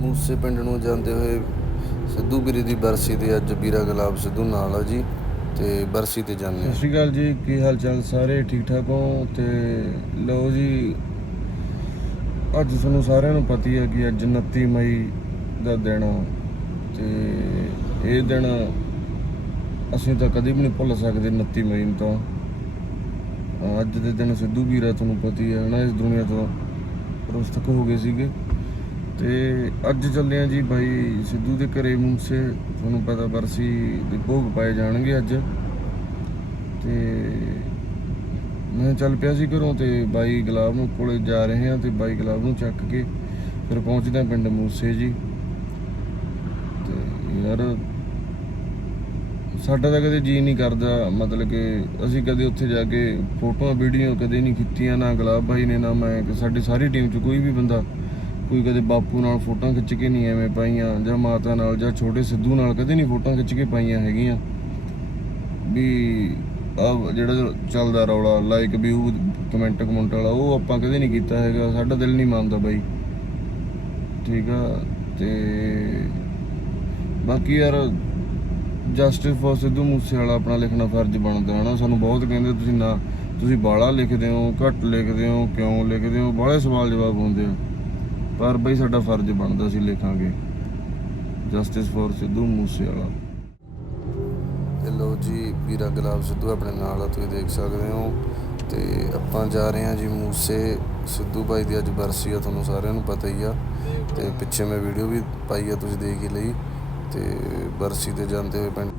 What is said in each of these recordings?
ਮੂਸੇ ਪਿੰਡ ਨੂੰ ਜਾਂਦੇ ਹੋਏ ਸਿੱਧੂ ਵੀਰੇ ਦੀ ਬਰਸੀ ਤੇ ਅੱਜ ਵੀਰਾ ਗੁਲਾਬ ਸਿੱਧੂ ਨਾਲ ਆ ਜੀ ਤੇ ਬਰਸੀ ਤੇ ਜਾਂਦੇ ਸਤਿ ਸ਼੍ਰੀ ਅਕਾਲ ਜੀ, ਕੀ ਹਾਲ ਚਾਲ ਸਾਰੇ? ਠੀਕ ਠਾਕ ਹੋ? ਤੇ ਲਓ ਜੀ, ਅੱਜ ਤੁਹਾਨੂੰ ਸਾਰਿਆਂ ਨੂੰ ਪਤਾ ਹੀ ਹੈ ਕਿ ਅੱਜ 29 ਮਈ ਦਾ ਦਿਨ ਆ ਤੇ ਇਹ ਦਿਨ ਅਸੀਂ ਤਾਂ ਕਦੇ ਵੀ ਨਹੀਂ ਭੁੱਲ ਸਕਦੇ 29 ਮਈ ਨੂੰ ਤਾਂ। ਅੱਜ ਦੇ ਦਿਨ ਸਿੱਧੂ ਵੀਰਾ ਤੁਹਾਨੂੰ ਪਤਾ ਹੀ ਹੈ ਨਾ ਇਸ ਦੁਨੀਆ ਤੋਂ ਰੁਸਤਕ ਹੋ ਗਏ ਸੀਗੇ। ਤੇ ਅੱਜ ਚੱਲੇ ਆ ਜੀ ਬਾਈ ਸਿੱਧੂ ਦੇ ਘਰੇ ਮੂਸੇ ਤੁਹਾਨੂੰ ਪਤਾ ਬਰਸੀ ਦੇ ਭੋਗ ਪਾਏ ਜਾਣਗੇ ਅੱਜ। ਤੇ ਮੈਂ ਚੱਲ ਪਿਆ ਸੀ ਘਰੋਂ ਤੇ ਬਾਈ ਗੁਲਾਬ ਨੂੰ ਕੋਲੇ ਜਾ ਰਹੇ ਆ ਤੇ ਬਾਈ ਗੁਲਾਬ ਨੂੰ ਚੱਕ ਕੇ ਫਿਰ ਪਹੁੰਚਦੇ ਆ ਪਿੰਡ ਮੂਸੇ ਜੀ। ਤੇ ਯਾਰ ਸਾਡਾ ਤਾਂ ਕਦੇ ਜੀ ਨਹੀਂ ਕਰਦਾ। ਮਤਲਬ ਕਿ ਅਸੀਂ ਕਦੇ ਉੱਥੇ ਜਾ ਕੇ ਫੋਟੋਆਂ, ਵੀਡੀਓ ਕਦੇ ਨਹੀਂ ਖਿੱਚੀਆਂ, ਨਾ ਗੁਲਾਬ ਭਾਈ ਨੇ, ਨਾ ਮੈਂ। ਸਾਡੀ ਸਾਰੀ ਟੀਮ 'ਚ ਕੋਈ ਵੀ ਬੰਦਾ ਕੋਈ ਕਦੇ ਬਾਪੂ ਨਾਲ ਫੋਟੋਆਂ ਖਿੱਚ ਕੇ ਨਹੀਂ ਐਵੇਂ ਪਾਈਆਂ, ਜਾਂ ਮਾਤਾ ਨਾਲ, ਜਾਂ ਛੋਟੇ ਸਿੱਧੂ ਨਾਲ ਕਦੇ ਨਹੀਂ ਫੋਟੋਆਂ ਖਿੱਚ ਕੇ ਪਾਈਆਂ ਹੈਗੀਆਂ। ਵੀ ਆ ਜਿਹੜਾ ਚੱਲਦਾ ਰੌਲਾ ਲਾਈਕ ਵਿਊ ਕਮੈਂਟ ਕਮੈਂਟ ਵਾਲਾ, ਉਹ ਆਪਾਂ ਕਦੇ ਨਹੀਂ ਕੀਤਾ ਹੈਗਾ, ਸਾਡਾ ਦਿਲ ਨਹੀਂ ਮੰਨਦਾ ਬਾਈ। ਠੀਕ ਆ, ਤੇ ਬਾਕੀ ਯਾਰ ਜਸਟਿਸ ਫॉर ਸਿੱਧੂ ਮੂਸੇਵਾਲਾ ਆਪਣਾ ਲਿਖਣਾ ਫਰਜ਼ ਬਣਦਾ ਹੈ ਨਾ ਸਾਨੂੰ ਬਹੁਤ ਕਹਿੰਦੇ ਤੁਸੀਂ ਨਾ, ਤੁਸੀਂ ਬਾਲਾ ਲਿਖਦੇ ਹੋ, ਘੱਟ ਲਿਖਦੇ ਹੋ, ਕਿਉਂ ਲਿਖਦੇ ਹੋ, ਬਾਹਲੇ ਸਵਾਲ ਜਵਾਬ ਹੁੰਦੇ ਆ। ਪਰ ਬਈ ਸਾਡਾ ਫਰਜ਼ ਬਣਦਾ ਸੀ ਲਿਖਾਂਗੇ। ਜਸਟਿਸ ਫॉर ਸਿੱਧੂ ਮੂਸੇ ਤੇ ਲੋ ਜੀ, ਵੀਰਾ ਗੁਲਾਬ ਸਿੱਧੂ ਆਪਣੇ ਨਾਲ ਆ, ਤੁਸੀਂ ਦੇਖ ਸਕਦੇ ਹੋ। ਤੇ ਆਪਾਂ ਜਾ ਰਹੇ ਹਾਂ ਜੀ ਮੂਸੇ ਸਿੱਧੂ ਭਾਈ ਦੀ ਅੱਜ ਬਰਸੀ ਆ, ਤੁਹਾਨੂੰ ਸਾਰਿਆਂ ਨੂੰ ਪਤਾ ਹੀ ਆ। ਤੇ ਪਿੱਛੇ ਮੈਂ ਵੀਡੀਓ ਵੀ ਪਾਈ ਆ, ਤੁਸੀਂ ਦੇਖ ਹੀ ਲਈ। ਤੇ ਬਰਸੀ ਤੇ ਜਾਂਦੇ ਹੋਏ ਪਿੰਡ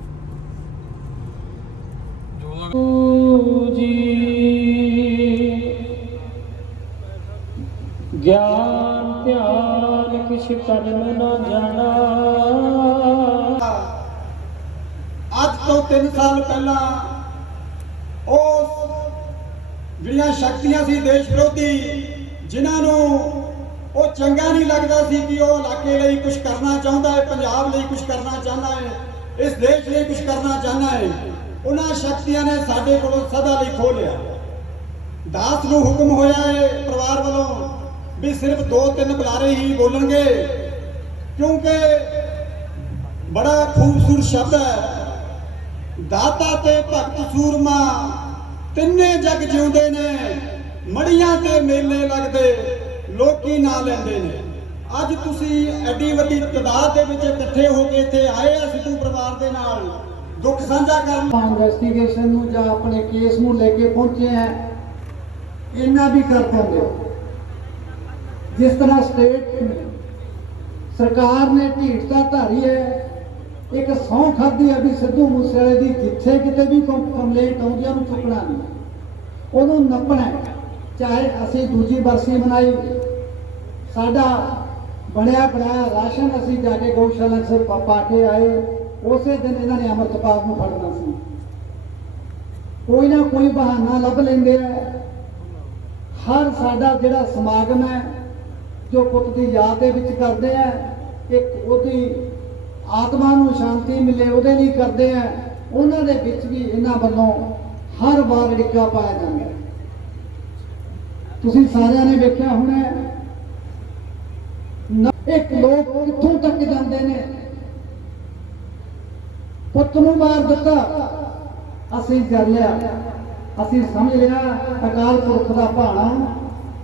ਧਿਆਨ ਕਿਛ ਕਰਮ ਨਾ ਜਾਣਾ। ਅੱਜ ਤੋਂ 3 ਸਾਲ ਪਹਿਲਾਂ ਉਸ ਜਿਹੜੀਆਂ ਸ਼ਕਤੀਆਂ ਸੀ ਦੇਸ਼ ਵਿਰੋਧੀ, ਜਿਨ੍ਹਾਂ ਨੂੰ ਉਹ ਚੰਗਾ ਨਹੀਂ ਲੱਗਦਾ ਸੀ ਕਿ ਉਹ ਇਲਾਕੇ ਲਈ ਕੁਝ ਕਰਨਾ ਚਾਹੁੰਦਾ ਹੈ, ਪੰਜਾਬ ਲਈ ਕੁਝ ਕਰਨਾ ਚਾਹੁੰਦਾ ਹੈ, ਇਸ ਦੇਸ਼ ਲਈ ਕੁਝ ਕਰਨਾ ਚਾਹੁੰਦਾ ਹੈ, ਉਹਨਾਂ ਸ਼ਕਤੀਆਂ ਨੇ ਸਾਡੇ ਕੋਲੋਂ ਸਦਾ ਲਈ ਖੋਹ ਲਿਆ। ਦਾਸ ਨੂੰ ਹੁਕਮ ਹੋਇਆ ਹੈ ਪਰਿਵਾਰ ਵੱਲੋਂ ਵੀ ਸਿਰਫ ਦੋ ਤਿੰਨ ਬੁਲਾਰੇ ਹੀ ਬੋਲਣਗੇ। ਕਿਉਂਕਿ ਬੜਾ ਖੂਬਸੂਰਤ ਸ਼ਬਦ ਹੈ, ਦਾਤਾ ਤੇ ਭਗਤ ਸੂਰਮਾ ਤਿੰਨੇ ਜਗ ਜਿਉਂਦੇ ਨੇ, ਮੜੀਆਂ ਤੇ ਮੇਲੇ ਲੱਗਦੇ, ਲੋਕੀ ਨਾਂ ਲੈਂਦੇ ਨੇ। ਅੱਜ ਤੁਸੀਂ ਐਡੀ ਵੱਡੀ ਤਦਾਦ ਦੇ ਵਿੱਚ ਇਕੱਠੇ ਹੋ ਕੇ ਇੱਥੇ ਆਏ ਆ ਸਿੱਧੂ ਪਰਿਵਾਰ ਦੇ ਨਾਲ, ਦੁੱਖ ਸਾਂਝਾ ਕਰਨ। ਇਨਵੈਸਟੀਗੇਸ਼ਨ ਨੂੰ ਜਾਂ ਆਪਣੇ ਕੇਸ ਨੂੰ ਲੈ ਕੇ ਪਹੁੰਚੇ ਹੈ ਇੰਨਾ ਵੀ ਕਰ ਪਾਉਂਦੇ ਹੋ। ਜਿਸ ਤਰ੍ਹਾਂ ਸਟੇਟ ਸਰਕਾਰ ਨੇ ਢੀਠਤਾ ਧਾਰੀ ਹੈ, ਇੱਕ ਸਹੁੰ ਖਾਦੀ ਹੈ ਵੀ ਸਿੱਧੂ ਮੂਸੇਵਾਲੇ ਦੀ ਜਿੱਥੇ ਕਿਤੇ ਵੀ ਕੰਪਲੇਂਟ ਆਉਂਦੀ ਹੈ, ਉਹਨੂੰ ਚੁੱਕਣਾ ਨਹੀਂ। ਉਹਨੂੰ ਨੱਪਣਾ ਚਾਹੇ ਅਸੀਂ ਦੂਜੀ ਬਰਸੀ ਮਨਾਈ ਸਾਡਾ ਬਣਿਆ ਬਣਾਇਆ ਰਾਸ਼ਨ ਅਸੀਂ ਜਾ ਕੇ ਗਊਸ਼ਾਲਾ 'ਚ ਪਾ ਪਾ ਕੇ ਆਏ, ਉਸੇ ਦਿਨ ਇਹਨਾਂ ਨੇ ਅਮਰਤਪਾਲ ਨੂੰ ਫੜਨਾ ਸੀ। ਕੋਈ ਨਾ ਕੋਈ ਬਹਾਨਾ ਲੱਭ ਲੈਂਦੇ ਆ। ਹਰ ਸਾਡਾ ਜਿਹੜਾ ਸਮਾਗਮ ਹੈ ਜੋ ਪੁੱਤ ਦੀ ਯਾਦ ਦੇ ਵਿੱਚ ਕਰਦੇ ਆ ਇੱਕ ਉਹਦੀ ਆਤਮਾ ਨੂੰ ਸ਼ਾਂਤੀ ਮਿਲੇ, ਉਹਦੇ ਲਈ ਕਰਦੇ ਆ, ਉਹਨਾਂ ਦੇ ਵਿੱਚ ਵੀ ਇਹਨਾਂ ਵੱਲੋਂ ਹਰ ਵਾਰ ਡਿੱਕਾ ਪਾਇਆ ਜਾਂਦਾ ਤੁਸੀਂ ਸਾਰਿਆਂ ਨੇ ਵੇਖਿਆ ਹੋਣਾ ਇੱਕ ਲੋਕ ਕਿੱਥੋਂ ਤੱਕ ਜਾਂਦੇ ਨੇ? ਪੁੱਤ ਨੂੰ ਮਾਰ ਦਿੱਤਾ, ਅਸੀਂ ਕਰ ਲਿਆ, ਅਸੀਂ ਸਮਝ ਲਿਆ ਅਕਾਲ ਪੁਰਖ ਦਾ ਭਾਣਾ।